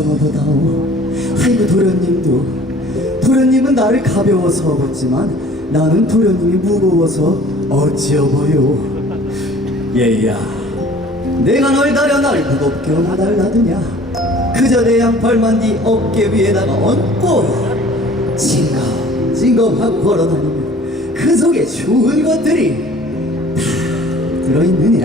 업어다오. 아이고 도련님도. 도련님은 나를 가벼워서 업었지만 나는 도련님이 무거워서 어찌 업어요 얘야 내가 널 다려 날 무겁게 업어달라더냐? 그저 내 양팔만 네 어깨 위에다가 얹고 징검 징검하고 걸어다니면 그 속에 좋은 것들이 다 들어있느니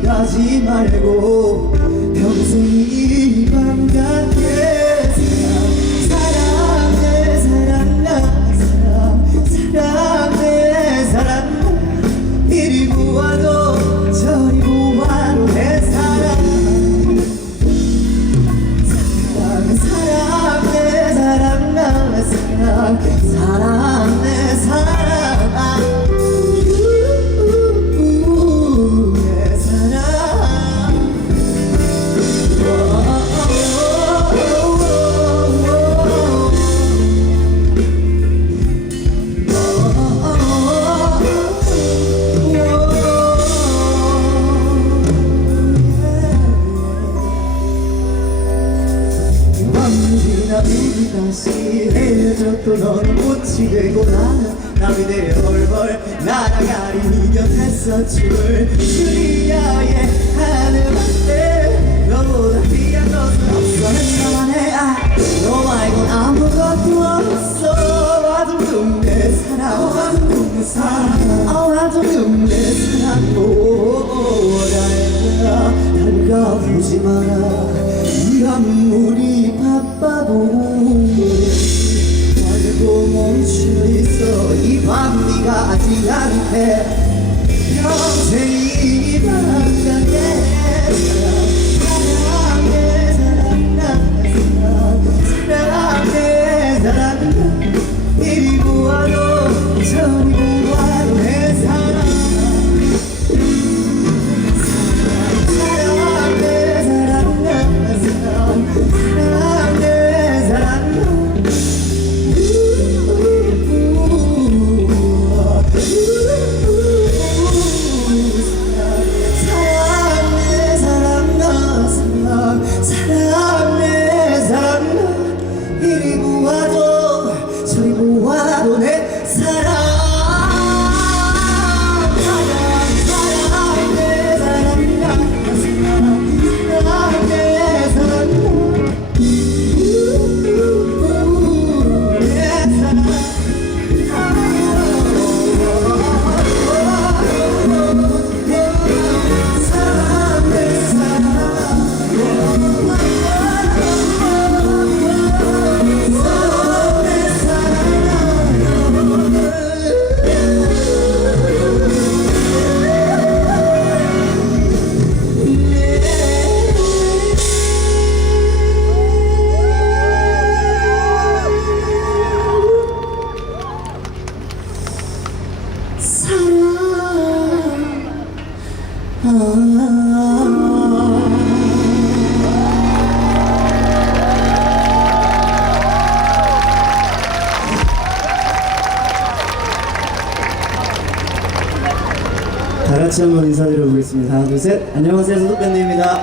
밤이 가지 말고 평생 이밤 같게 사랑 내 사랑 나 사랑 이리 보아도 저리 보아도 내 사랑 사랑 사랑 내 사랑 나 사랑 사랑 아 와둥둥 내 사랑 오라야 달가보지 마라 이 아무리 바빠도 말고 멈춰있어 이밤 네가 아직 않대 평생 이밤 인사드려 보겠습니다. 하나, 둘, 셋. 안녕하세요, 소속밴드입니다.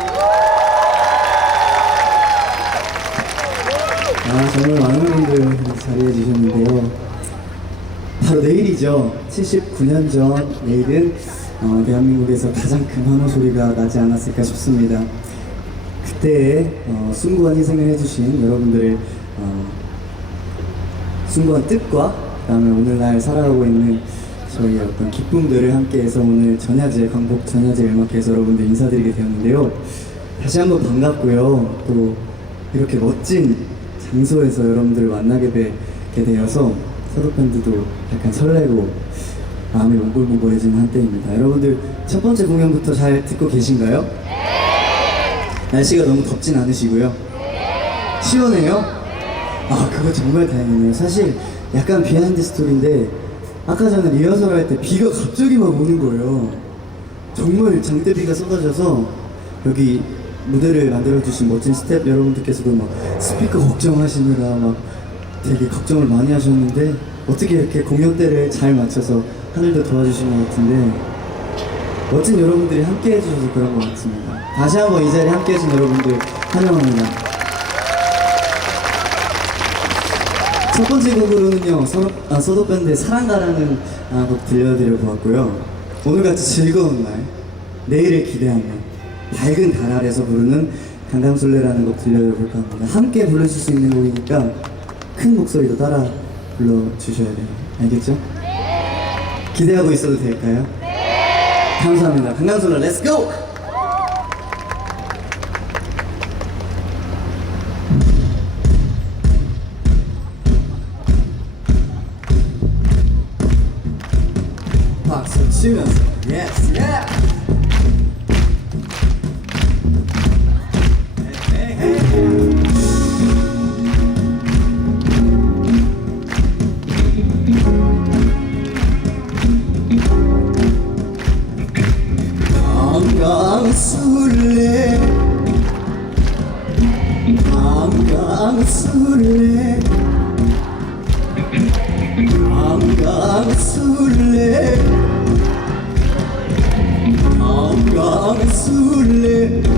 아, 정말 많은 분들 자리해 주셨는데요. 바로 내일이죠. 79년 전 내일은 어, 대한민국에서 가장 큰 환호 소리가 나지 않았을까 싶습니다. 그때 어, 숭고한 희생을 해주신 여러분들의 어, 숭고한 뜻과 그다음에 오늘날 살아가고 있는 저희의 어떤 기쁨들을 함께해서 오늘 전야제 광복 전야제 음악회에서 여러분들 인사드리게 되었는데요. 다시 한번 반갑고요. 또 이렇게 멋진 장소에서 여러분들을 만나게 되, 게 되어서 서로 밴드도 약간 설레고 마음이 몽골몽골해지는 한때입니다. 여러분들 첫 번째 공연부터 잘 듣고 계신가요? 날씨가 너무 덥진 않으시고요. 시원해요? 아 그거 정말 다행이네요. 사실 약간 비하인드 스토리인데 아까 전에 리허설 할 때 비가 갑자기 막 오는 거예요. 정말 장대비가 쏟아져서 여기 무대를 만들어주신 멋진 스텝 여러분들께서도 막 스피커 걱정하시느라 막 되게 걱정을 많이 하셨는데 어떻게 이렇게 공연 때를 잘 맞춰서 하늘도 도와주신 것 같은데 멋진 여러분들이 함께 해주셔서 그런 것 같습니다. 다시 한번 이 자리에 함께 해주신 여러분들 환영합니다. 첫 번째 곡으로는요, 서로, 아, 서도밴드의 사랑가라는 아, 곡 들려드려 보았고요. 오늘같이 즐거운 날, 내일을 기대하며 밝은 달 아래서 부르는 강강술래라는 곡 들려드려 볼까 합니다. 함께 불러줄 수 있는 곡이니까 큰 목소리로 따라 불러주셔야 돼요. 알겠죠? 기대하고 있어도 될까요? 감사합니다. 강강술래, 렛츠고! students. Yes. Yeah. 강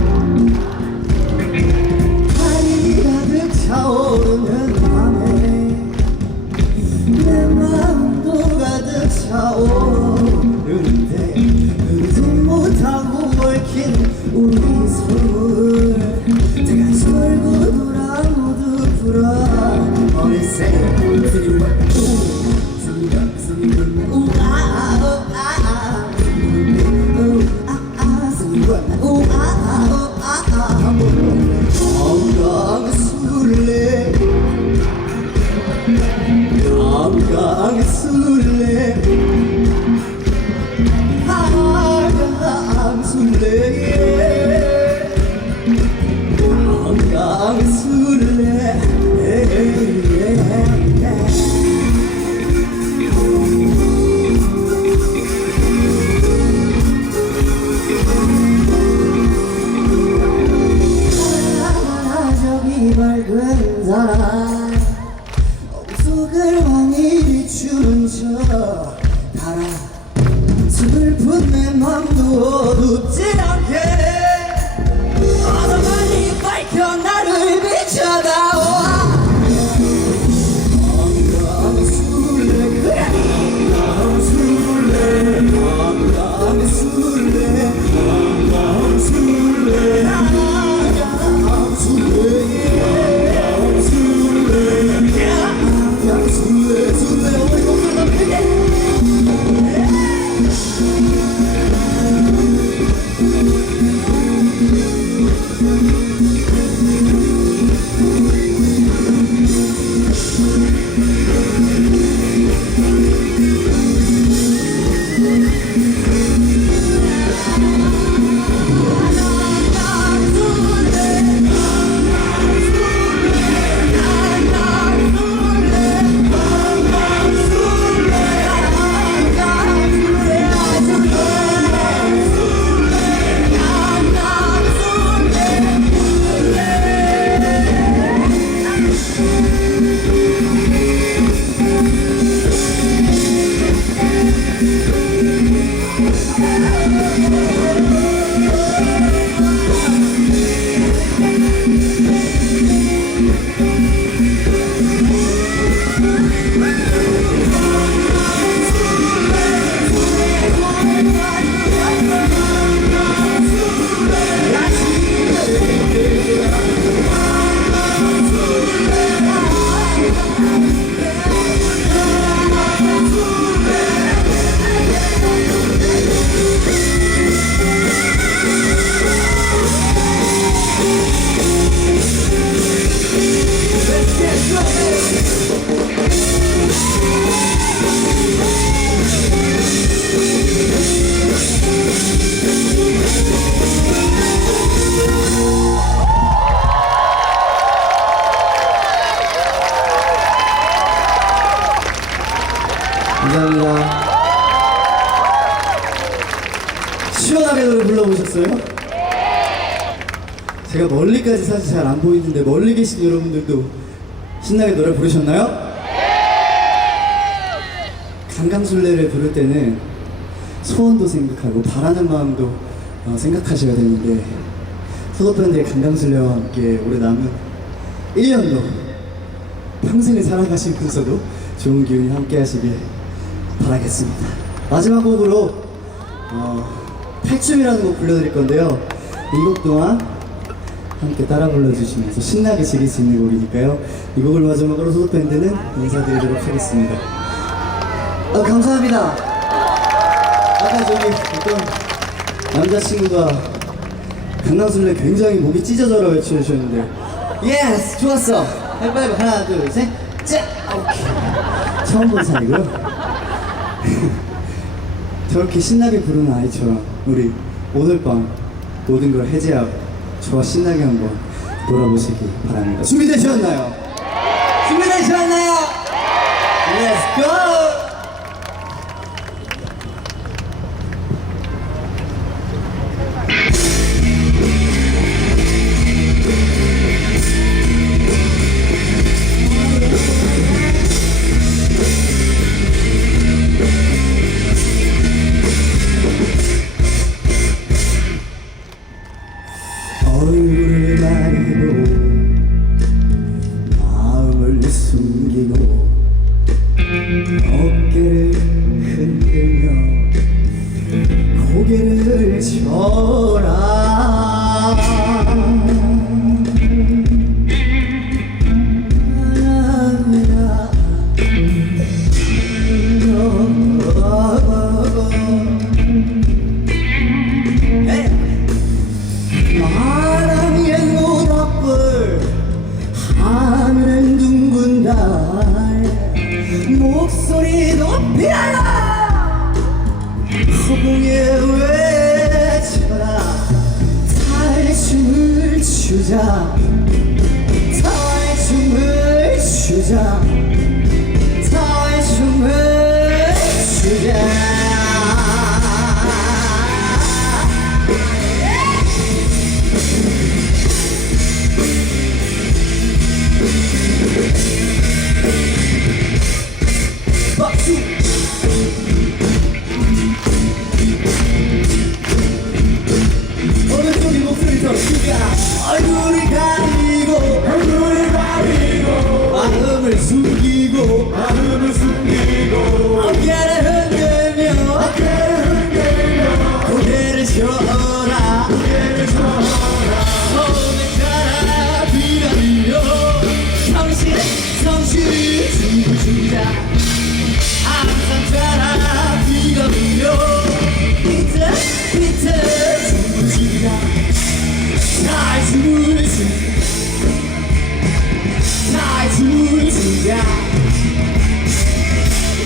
속을 많이 비추는 저 달아 슬픈 내 맘도 어둡지 않게 감사합니다. 시원하게 노래 불러보셨어요? 제가 멀리까지 사실 잘 안 보이는데 멀리 계신 여러분들도 신나게 노래 부르셨나요? 강강술래를 부를 때는 소원도 생각하고 바라는 마음도 어, 생각하셔야 되는데 소도밴드의 강강술래와 함께 올해 남은 1년도 평생을 살아가실 분서도 좋은 기운이 함께 하시길 바라겠습니다. 마지막 곡으로 어, 탈춤이라는 곡 불러드릴 건데요. 이곡 동안 함께 따라 불러주시면서 신나게 즐길 수 있는 곡이니까요. 이 곡을 마지막으로 소도밴드는 인사드리도록 하겠습니다. 아, 감사합니다. 아까 저기 어떤 남자친구가 강남술래 굉장히 목이 찢어져라 외쳐주셨는데 예스 좋았어 하이파이브 하나 둘셋 짜! 오케이 처음 본 사이고요 저렇게 신나게 부르는 아이처럼 우리 오늘 밤 모든 걸 해제하고 저와 신나게 한번 놀아보시기 바랍니다 준비되셨나요? 준비되셨나요? Let's go! 어 허공에 외쳐라 달춤을 추자 달춤을 추자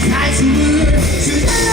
잘 춤을 추자